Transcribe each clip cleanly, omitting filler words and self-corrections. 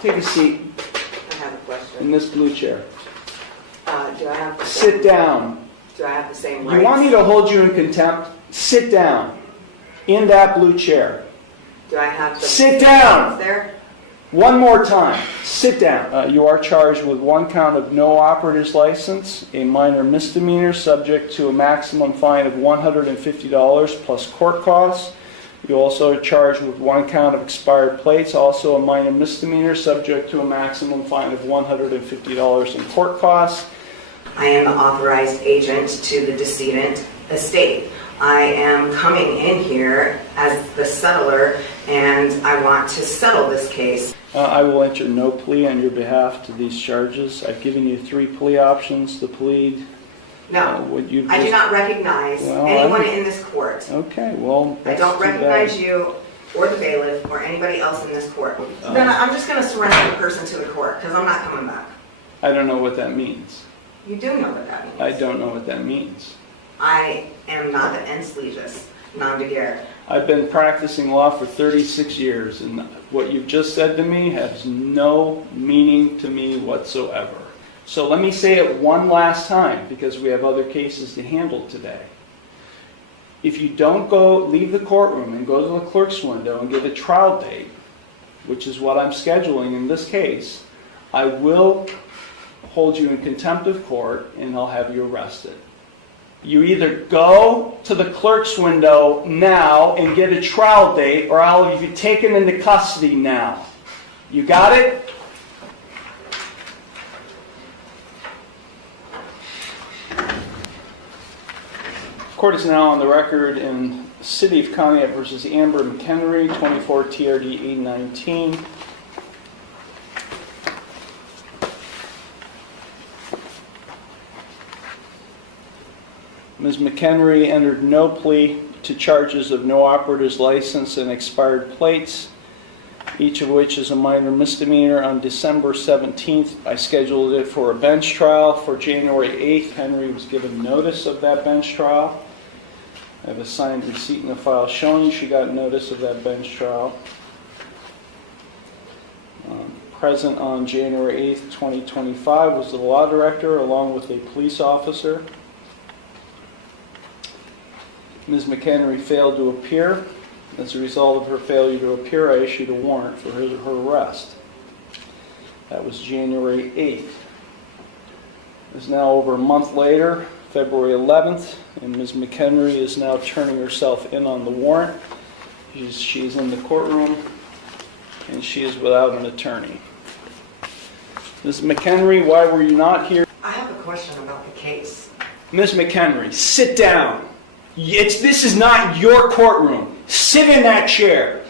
Take a seat I have a question. in this blue chair. Do I have the Sit down. Do I have the same rights? You want me to hold you in contempt? Sit down. In that blue chair. Do I have the Sit down! there? One more time. Sit down. You are charged with one count of no operator's license, a minor misdemeanor subject to a maximum fine of $150 plus court costs. You also are charged with one count of expired plates, also a minor misdemeanor subject to a maximum fine of $150 in court costs. I am the authorized agent to the decedent estate. I am coming in here as the settler, and I want to settle this case. I will enter no plea on your behalf to these charges. I've given you 3 plea options to plead. No, I do not recognize anyone in this court. Okay, well, I don't recognize you or the bailiff or anybody else in this court. Then I'm just going to surrender the person to the court because I'm not coming back. I don't know what that means. You do know what that means. I don't know what that means. I am not the ens legis, non de guerre. I've been practicing law for 36 years, and what you've just said to me has no meaning to me whatsoever. So let me say it one last time, because we have other cases to handle today. If you don't leave the courtroom and go to the clerk's window and get a trial date, which is what I'm scheduling in this case, I will hold you in contempt of court and I'll have you arrested. You either go to the clerk's window now and get a trial date, or I'll have you taken into custody now. You got it? Court is now on the record in City of Conneaut versus Amber McHenry, 24 TRD 819. Ms. McHenry entered no plea to charges of no operator's license and expired plates, each of which is a minor misdemeanor. On December 17th, I scheduled it for a bench trial for January 8th. Henry was given notice of that bench trial. I have a signed receipt in the file showing she got notice of that bench trial. Present on January 8th, 2025 was the law director along with a police officer. Ms. McHenry failed to appear. As a result of her failure to appear, I issued a warrant for her arrest. That was January 8th. It's now over a month later, February 11th, and Ms. McHenry is now turning herself in on the warrant. She's in the courtroom, and she is without an attorney. Ms. McHenry, why were you not here? I have a question about the case. Ms. McHenry, sit down. This is not your courtroom. Sit in that chair.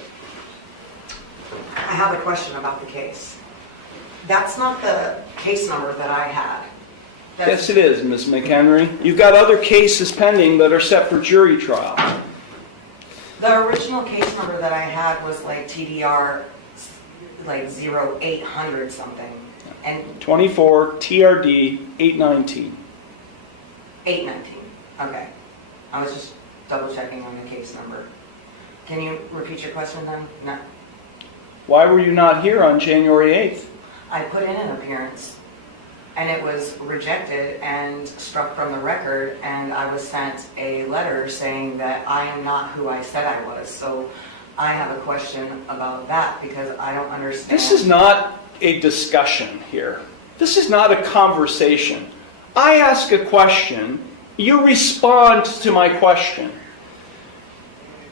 I have a question about the case. That's not the case number that I had. Yes, it is, Ms. McHenry. You've got other cases pending that are set for jury trial. The original case number that I had was like TDR, like 0800 something. And 24 TRD 819. 819. Okay. I was just double checking on the case number. Can you repeat your question then? No. Why were you not here on January 8th? I put in an appearance and it was rejected and struck from the record, and I was sent a letter saying that I am not who I said I was. So I have a question about that because I don't understand. This is not a discussion here. This is not a conversation. I ask a question. You respond to my question.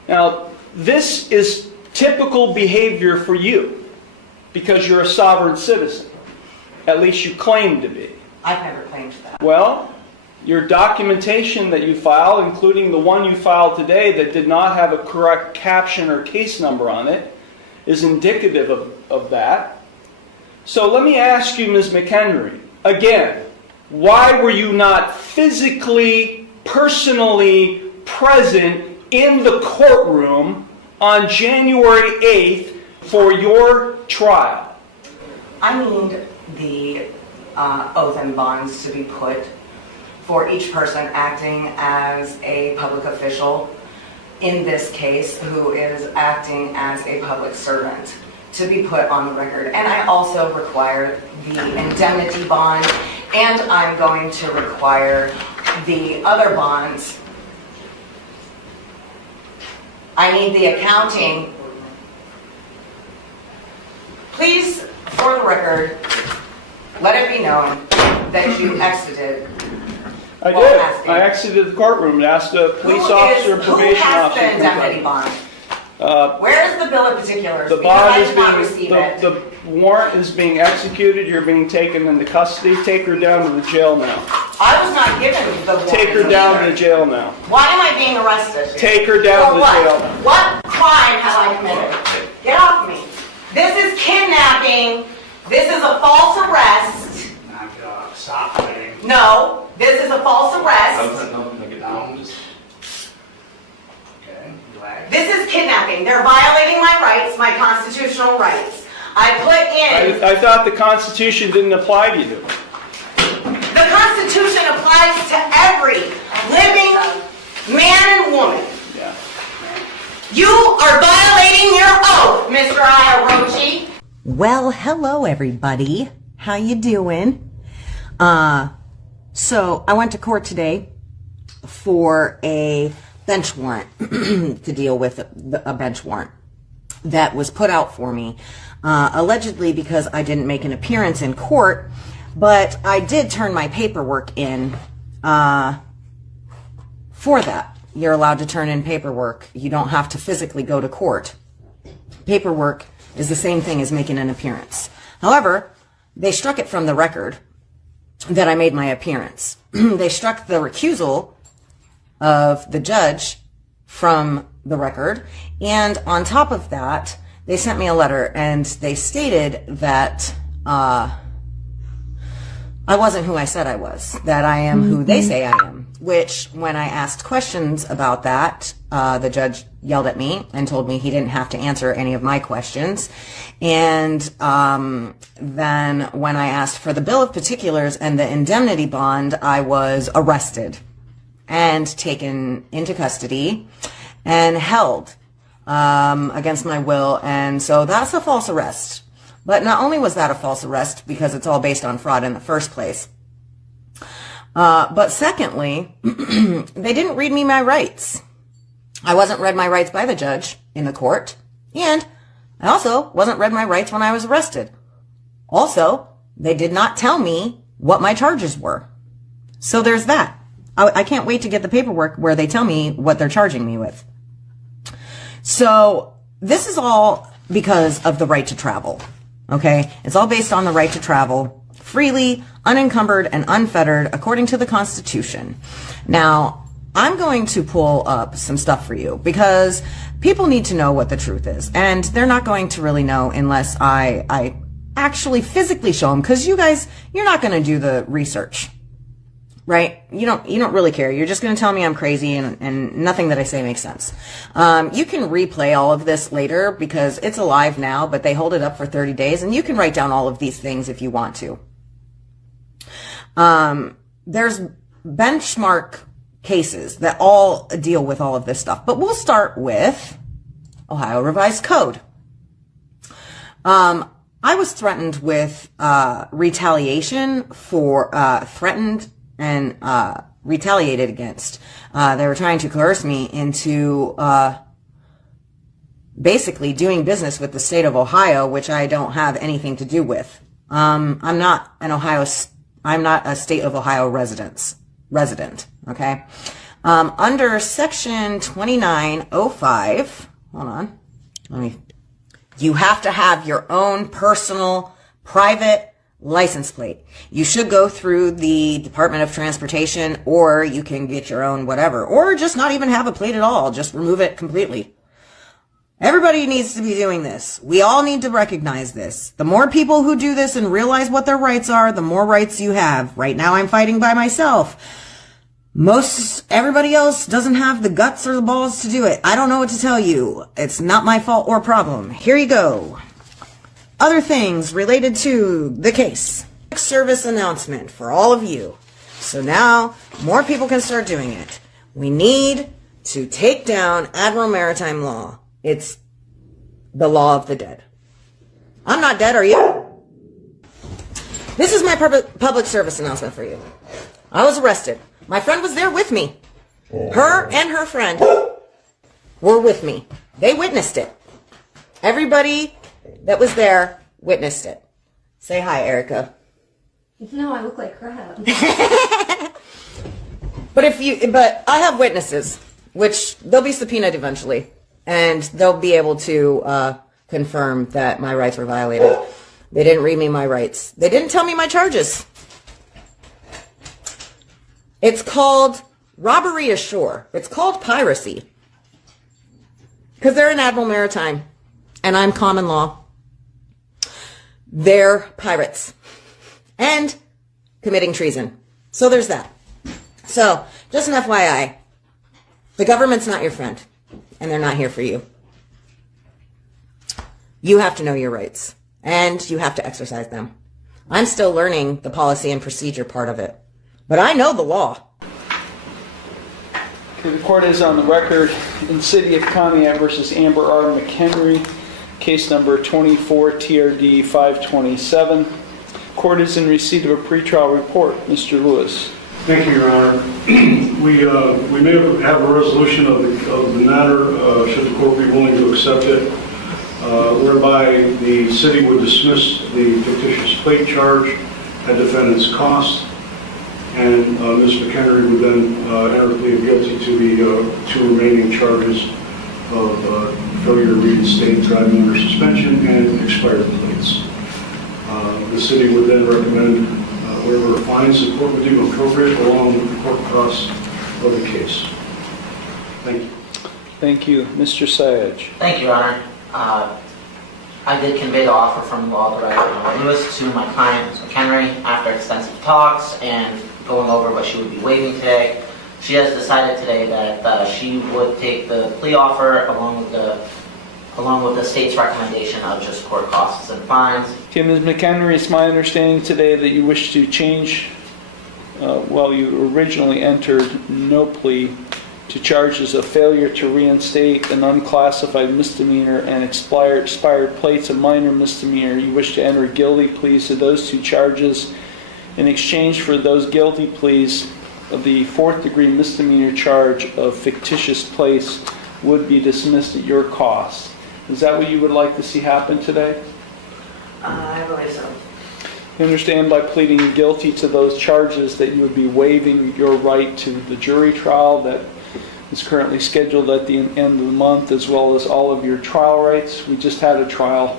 Now, this is typical behavior for you because you're a sovereign citizen. At least you claim to be. I've never claimed that. Well, your documentation that you filed, including the one you filed today that did not have a correct caption or case number on it, is indicative of that. So let me ask you, Ms. McHenry, again, why were you not physically, personally present in the courtroom on January 8th for your trial? I need the oath and bonds to be put for each person acting as a public official in this case who is acting as a public servant. to be put on the record. And I also require the indemnity bond, and I'm going to require the other bonds. I need the accounting. Please, for the record, let it be known that you exited. I while did. asking. I exited the courtroom and asked a police officer, probation Who has officer. the indemnity bond? Where is the bill of particulars? The Because bond I is did not receive being, it. the warrant is being executed. You're being taken into custody. Take her down to the jail now. I was not given the warrant. Take her down to either. the jail now. Why am I being arrested? Take her down For to the what? jail. What crime have I committed? Get off me. This is kidnapping. This is a false arrest. Stop playing. No, this is a false arrest. Okay, relax. This is kidnapping. They're violating my rights, my constitutional rights. I put in, I thought the Constitution didn't apply to you. the Constitution applies to every living man and woman. Yeah. You are violating your oath, Mr. Iarochi. Well, hello everybody. How you doing? So I went to court today for a bench warrant to deal with a bench warrant that was put out for me, allegedly because I didn't make an appearance in court, but I did turn my paperwork in for that. You're allowed to turn in paperwork. You don't have to physically go to court. Paperwork is the same thing as making an appearance. However, they struck it from the record that I made my appearance. They struck the recusal of the judge from the record, and on top of that, they sent me a letter and they stated that I wasn't who I said I was, that I am who they say I am, which when I asked questions about that, the judge yelled at me and told me he didn't have to answer any of my questions. And then when I asked for the bill of particulars and the indemnity bond, I was arrested and taken into custody and held against my will. And so that's a false arrest. But not only was that a false arrest because it's all based on fraud in the first place, but secondly, they didn't read me my rights. I wasn't read my rights by the judge in the court, and I also wasn't read my rights when I was arrested. Also, they did not tell me what my charges were. So there's that. I can't wait to get the paperwork where they tell me what they're charging me with. So this is all because of the right to travel. Okay? It's all based on the right to travel freely, unencumbered, and unfettered according to the Constitution. Now, I'm going to pull up some stuff for you because people need to know what the truth is, and they're not going to really know unless I actually physically show them, because you guys, you're not going to do the research, right? You don't really care. You're just going to tell me I'm crazy and nothing that I say makes sense. You can replay all of this later because it's alive now, but they hold it up for 30 days, and you can write down all of these things if you want to. There's benchmark cases that all deal with all of this stuff, but we'll start with Ohio Revised Code. I was threatened with retaliation for threatened and retaliated against. They were trying to coerce me into basically doing business with the state of Ohio, which I don't have anything to do with. I'm not a state of Ohio resident, okay? Under section 2905, hold on, you have to have your own personal private license plate. You should go through the Department of Transportation, or you can get your own whatever, or just not even have a plate at all. Just remove it completely. Everybody needs to be doing this. We all need to recognize this. The more people who do this and realize what their rights are, the more rights you have. Right now I'm fighting by myself. Everybody else doesn't have the guts or the balls to do it. I don't know what to tell you. It's not my fault or problem. Here you go. Other things related to the case. Service announcement for all of you. So now more people can start doing it. We need to take down Admiral Maritime Law. It's the law of the dead. I'm not dead, are you? This is my public service announcement for you. I was arrested. My friend was there with me. Her and her friend were with me. They witnessed it. Everybody that was there witnessed it. Say hi, Erica. No, I look like crap. But I have witnesses, which they'll be subpoenaed eventually, and they'll be able to confirm that my rights were violated. They didn't read me my rights. They didn't tell me my charges. It's called robbery ashore. It's called piracy. Because they're in Admiral Maritime, and I'm common law. They're pirates. And committing treason. So there's that. So, just an FYI, the government's not your friend, and they're not here for you. You have to know your rights, and you have to exercise them. I'm still learning the policy and procedure part of it, but I know the law. Okay, the court is on the record in City of Conneaut versus Amber R. McHenry, case number 24 TRD 527. Court is in receipt of a pretrial report. Mr. Lewis. Thank you, Your Honor. We may have a resolution of the matter, should the court be willing to accept it, whereby the city would dismiss the fictitious plate charge at defendant's cost, and Ms. McHenry would then enter a plea of guilty to the two remaining charges of failure to reinstate, driving under suspension, and expired plates. The city would then recommend whatever fines the court would deem appropriate along with the court costs of the case. Thank you. Thank you. Mr. Sayage. Thank you, Your Honor. I did convey the offer from Authorized Lewis to my client, Ms. McHenry, after extensive talks and going over what she would be waiving today. She has decided today that she would take the plea offer along with the state's recommendation of just court costs and fines. Okay, Ms. McHenry, it's my understanding today that you wish to change, you originally entered no plea to charges of failure to reinstate an unclassified misdemeanor and expired plates, a minor misdemeanor. You wish to enter guilty pleas to those two charges. In exchange for those guilty pleas, the fourth-degree misdemeanor charge of fictitious plates would be dismissed at your cost. Is that what you would like to see happen today? I believe so. You understand by pleading guilty to those charges that you would be waiving your right to the jury trial that is currently scheduled at the end of the month, as well as all of your trial rights. We just had a trial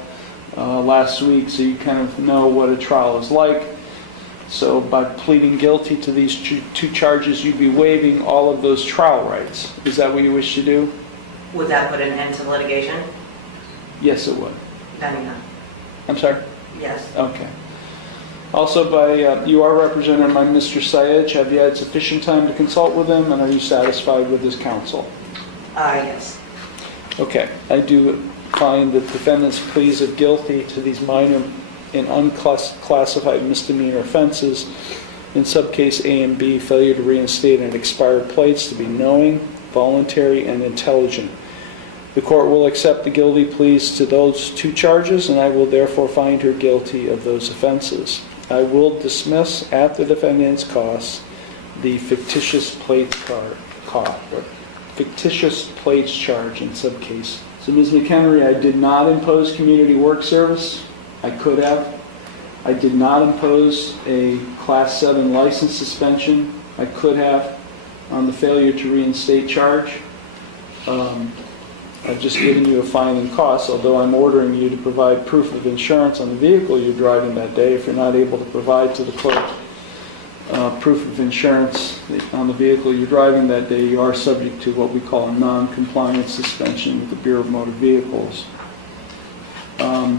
last week, so you kind of know what a trial is like. So by pleading guilty to these two charges, you'd be waiving all of those trial rights. Is that what you wish to do? Would that put an end to litigation? Yes, it would. Depending on. I'm sorry? Yes. Okay. Also, you are represented by Mr. Sayage. Have you had sufficient time to consult with him, and are you satisfied with his counsel? Yes. Okay. I do find that defendant's pleas of guilty to these minor and unclassified misdemeanor offenses in subcase A and B, failure to reinstate and expired plates, to be knowing, voluntary, and intelligent. The court will accept the guilty pleas to those two charges, and I will therefore find her guilty of those offenses. I will dismiss at the defendant's cost the fictitious plates charge in subcase. So Ms. McHenry, I did not impose community work service. I could have. I did not impose a Class 7 license suspension. I could have on the failure to reinstate charge. I've just given you a fine and cost, although I'm ordering you to provide proof of insurance on the vehicle you're driving that day. If you're not able to provide to the clerk proof of insurance on the vehicle you're driving that day, you are subject to what we call a non-compliance suspension with the Bureau of Motor Vehicles. I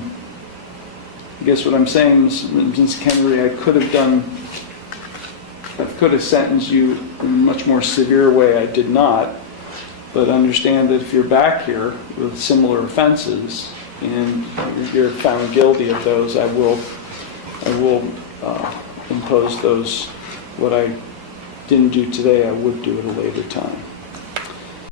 guess what I'm saying is, Ms. Kennery, I could have sentenced you in a much more severe way. I did not. But understand that if you're back here with similar offenses and you're found guilty of those, I will impose those. What I didn't do today, I would do at a later time.